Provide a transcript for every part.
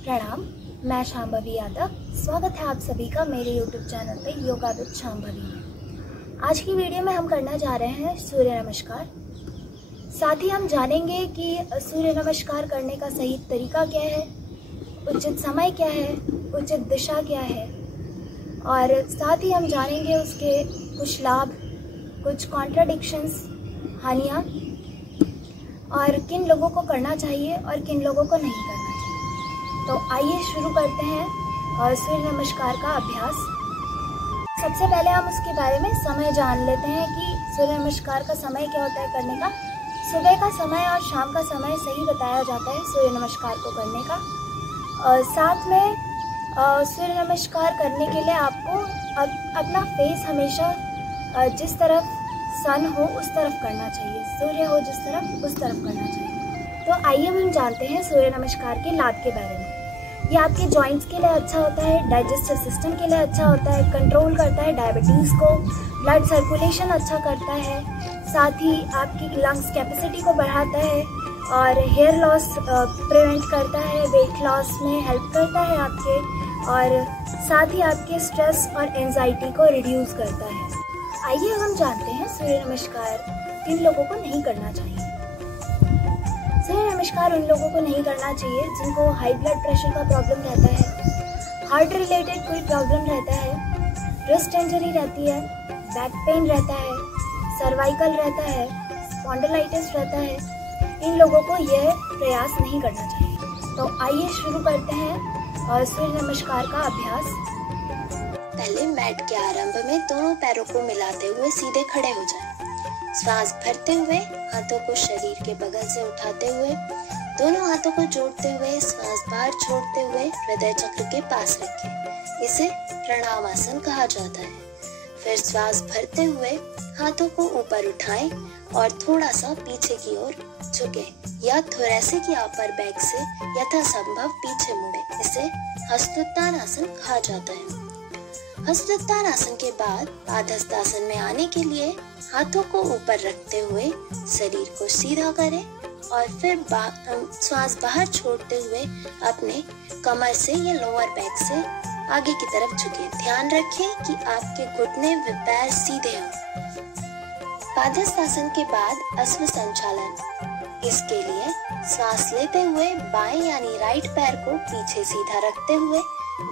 प्रणाम, मैं शांभवी यादव। स्वागत है आप सभी का मेरे YouTube चैनल पे योगा विद शांभवी में। आज की वीडियो में हम करना जा रहे हैं सूर्य नमस्कार। साथ ही हम जानेंगे कि सूर्य नमस्कार करने का सही तरीका क्या है, उचित समय क्या है, उचित दिशा क्या है, और साथ ही हम जानेंगे उसके कुछ लाभ, कुछ कॉन्ट्राडिक्शंस, हानियाँ, और किन लोगों को करना चाहिए और किन लोगों को नहीं करना चाहिए। तो आइए शुरू करते हैं सूर्य नमस्कार का अभ्यास। सबसे पहले हम उसके बारे में समय जान लेते हैं कि सूर्य नमस्कार का समय क्या होता है करने का। सुबह का समय और शाम का समय सही बताया जाता है सूर्य नमस्कार को करने का। साथ में सूर्य नमस्कार करने के लिए आपको अपना फेस हमेशा जिस तरफ सन हो उस तरफ करना चाहिए, सूर्य हो जिस तरफ उस तरफ करना चाहिए। तो आइए हम जानते हैं सूर्य नमस्कार के लाभ के बारे में। ये आपके जॉइंट्स के लिए अच्छा होता है, डाइजेस्टिव सिस्टम के लिए अच्छा होता है, कंट्रोल करता है डायबिटीज़ को, ब्लड सर्कुलेशन अच्छा करता है, साथ ही आपकी लंग्स कैपेसिटी को बढ़ाता है और हेयर लॉस प्रिवेंट करता है, वेट लॉस में हेल्प करता है आपके, और साथ ही आपके स्ट्रेस और एंजाइटी को रिड्यूस करता है। आइए हम जानते हैं सूर्य नमस्कार किन लोगों को नहीं करना चाहिए। सूर्य नमस्कार उन लोगों को नहीं करना चाहिए जिनको हाई ब्लड प्रेशर का प्रॉब्लम रहता है, हार्ट रिलेटेड कोई प्रॉब्लम रहता है, रिस्ट इंजरी रहती है, बैक पेन रहता है, सर्वाइकल रहता है, स्पॉन्डिलाइटिस रहता है। इन लोगों को यह प्रयास नहीं करना चाहिए। तो आइए शुरू करते हैं सूर्य नमस्कार का अभ्यास। पहले मैट के आरंभ में दोनों पैरों को मिलाते हुए सीधे खड़े हो जाएं। श्वास भरते हुए हाथों को शरीर के बगल से उठाते हुए दोनों हाथों को जोड़ते हुए श्वास बाहर छोड़ते हुए हृदय चक्र के पास रखें। इसे प्रणाम आसन कहा जाता है। फिर श्वास भरते हुए हाथों को ऊपर उठाएं और थोड़ा सा पीछे की ओर झुकें या थोरैसिक या अपर बैक से यथासंभव पीछे मुड़ें। इसे हस्तोत्थान आसन कहा जाता है। हस्तोत्थान आसन के बाद पादहस्तासन में आने के लिए हाथों को ऊपर रखते हुए शरीर को सीधा करें और फिर श्वास बाहर छोड़ते हुए अपने कमर से या लोअर बैक से आगे की तरफ झुकें। ध्यान रखें कि आपके घुटने व पैर सीधे हों। पादहस्तासन के बाद अश्व संचालन। इसके लिए श्वास लेते हुए बाएं यानी राइट पैर को पीछे सीधा रखते हुए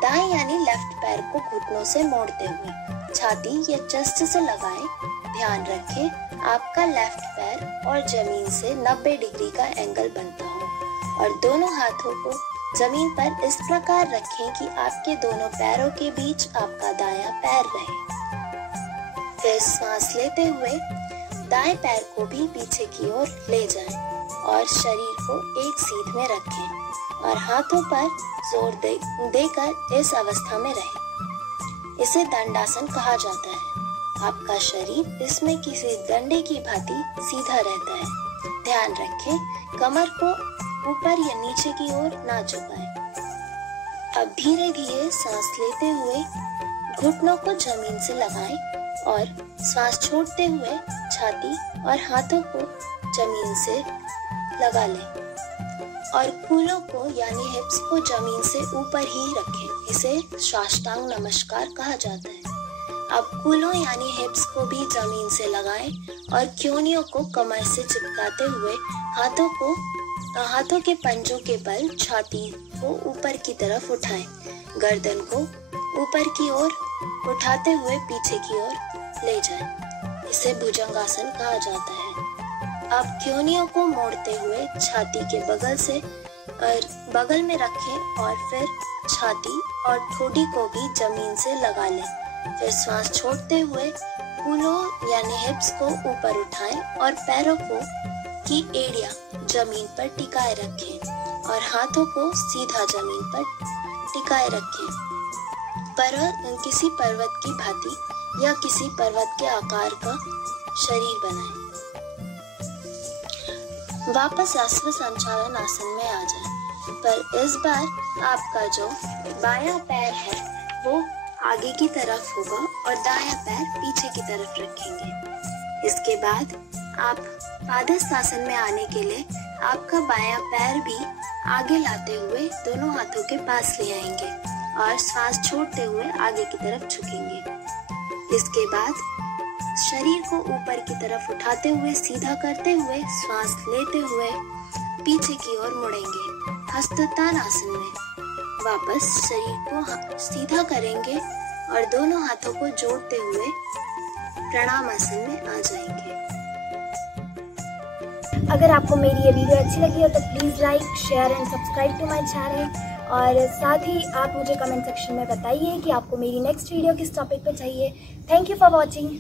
दाएं यानी लेफ्ट पैर को घुटनों से मोड़ते हुए छाती या चेस्ट से लगाएं। ध्यान रखें आपका लेफ्ट पैर और जमीन से 90 डिग्री का एंगल बनता हो और दोनों हाथों को जमीन पर इस प्रकार रखें कि आपके दोनों पैरों के बीच आपका दायां पैर रहे। फिर सांस लेते हुए दाएं पैर को भी पीछे की ओर ले जाएं और शरीर को एक सीध में रखें और हाथों पर जोर देकर इस अवस्था में रहें। इसे दंडासन कहा जाता है। आपका शरीर इसमें किसी डंडे की भांति सीधा रहता है। ध्यान रखें कमर को ऊपर या नीचे की ओर ना झुकाएं। अब धीरे धीरे सांस लेते हुए घुटनों को जमीन से लगाएं और श्वास छोड़ते हुए छाती और हाथों को जमीन से लगा लें और कूल्हों को यानी हिप्स को जमीन से ऊपर ही रखें। इसे साष्टांग नमस्कार कहा जाता है। अब कूल्हों यानी हिप्स को भी जमीन से लगाएं और क्योनियों को कमर से चिपकाते हुए हाथों के पंजों के बल छाती को ऊपर की तरफ उठाएं। गर्दन को ऊपर की ओर उठाते हुए पीछे की ओर ले जाएं। इसे भुजंगासन कहा जाता है। अब क्योनियों को मोड़ते हुए छाती के बगल में रखें और फिर छाती और ठोड़ी को भी जमीन से लगा लें। फिर श्वास छोड़ते हुए कूल्हों यानी हिप्स को ऊपर उठाएं और पैरों की एड़ियां जमीन पर टिकाए रखें और हाथों को सीधा जमीन पर टिकाए रखें। किसी पर्वत की भांति या किसी पर्वत के आकार का शरीर बनाएं। वापस अश्व संचालन आसन में आ जाएं, पर इस बार आपका जो बायां पैर है वो आगे की तरफ होगा और दायां पैर पीछे की तरफ रखेंगे। इसके बाद आप पादहस्तासन में आने के लिए आपका बायां पैर भी आगे लाते हुए दोनों हाथों के पास ले आएंगे और श्वास छोड़ते हुए आगे की तरफ झुकेंगे। इसके बाद शरीर को ऊपर की तरफ उठाते हुए सीधा करते हुए श्वास लेते हुए पीछे की ओर मुड़ेंगे हस्तोत्थानासन में। वापस शरीर को सीधा करेंगे और दोनों हाथों को जोड़ते हुए प्रणामासन में आ जाएंगे। अगर आपको मेरी ये वीडियो अच्छी लगी हो तो please like, share and subscribe to my channel. और साथ ही आप मुझे कमेंट सेक्शन में बताइए कि आपको मेरी नेक्स्ट वीडियो किस टॉपिक पे चाहिए। Thank you for watching.